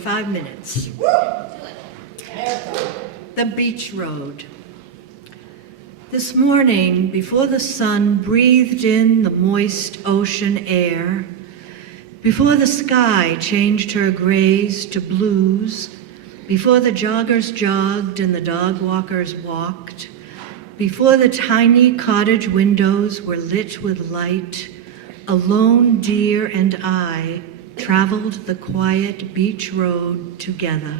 5 minutes. The beach road. This morning, before the sun breathed in the moist ocean air, before the sky changed her grays to blues, before the joggers jogged and the dog walkers walked, before the tiny cottage windows were lit with light, a lone deer and I traveled the quiet beach road together,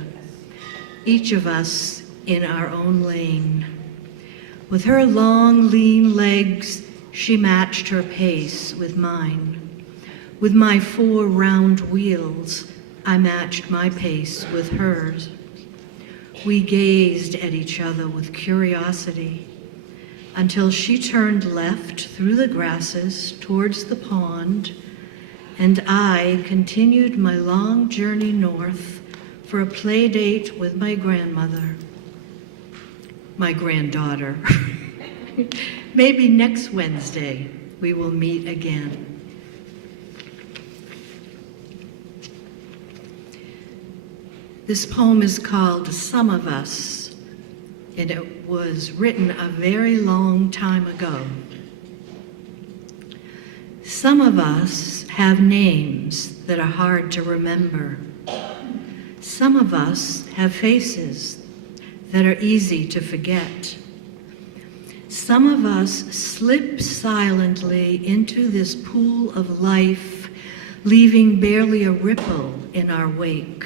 each of us in our own lane. With her long, lean legs, she matched her pace with mine. With my 4 round wheels, I matched my pace with hers. We gazed at each other with curiosity until she turned left through the grasses towards the pond, and I continued my long journey north for a play date with my grandmother. My granddaughter. Maybe next Wednesday we will meet again. This poem is called Some of Us, and it was written a very long time ago. Some of us have names that are hard to remember. Some of us have faces that are easy to forget. Some of us slip silently into this pool of life, leaving barely a ripple in our wake.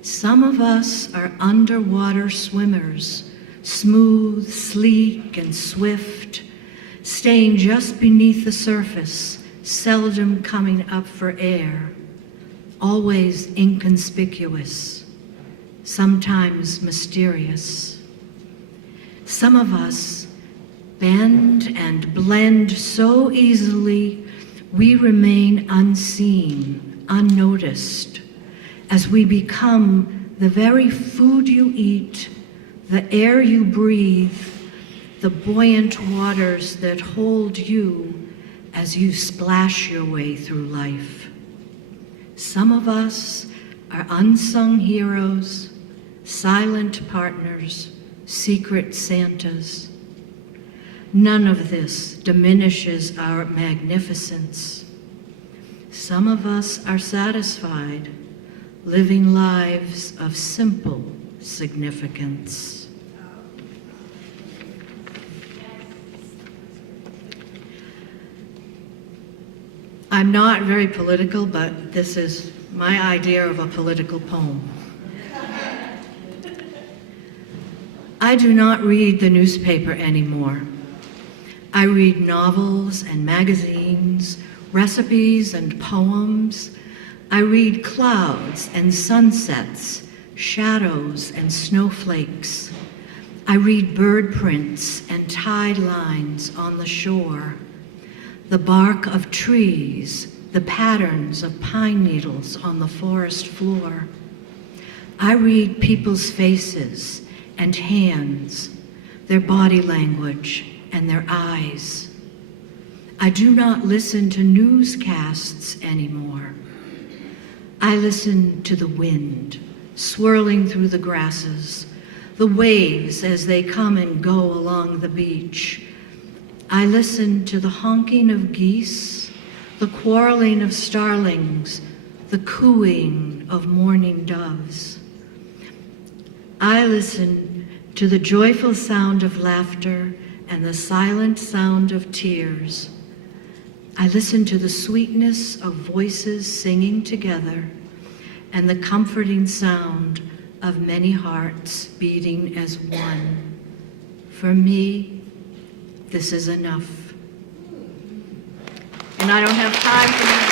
Some of us are underwater swimmers, smooth, sleek, and swift, staying just beneath the surface, seldom coming up for air, always inconspicuous, sometimes mysterious. Some of us bend and blend so easily we remain unseen, unnoticed, as we become the very food you eat, the air you breathe, the buoyant waters that hold you as you splash your way through life. Some of us are unsung heroes, silent partners, secret Santas. None of this diminishes our magnificence. Some of us are satisfied, living lives of simple significance. I'm not very political, but this is my idea of a political poem. I do not read the newspaper anymore. I read novels and magazines, recipes and poems. I read clouds and sunsets, shadows and snowflakes. I read bird prints and tide lines on the shore, the bark of trees, the patterns of pine needles on the forest floor. I read people's faces and hands, their body language and their eyes. I do not listen to newscasts anymore. I listen to the wind swirling through the grasses, the waves as they come and go along the beach. I listen to the honking of geese, the quarreling of starlings, the cooing of mourning doves. I listen to the joyful sound of laughter and the silent sound of tears. I listen to the sweetness of voices singing together and the comforting sound of many hearts beating as one. For me, this is enough. And I don't have time for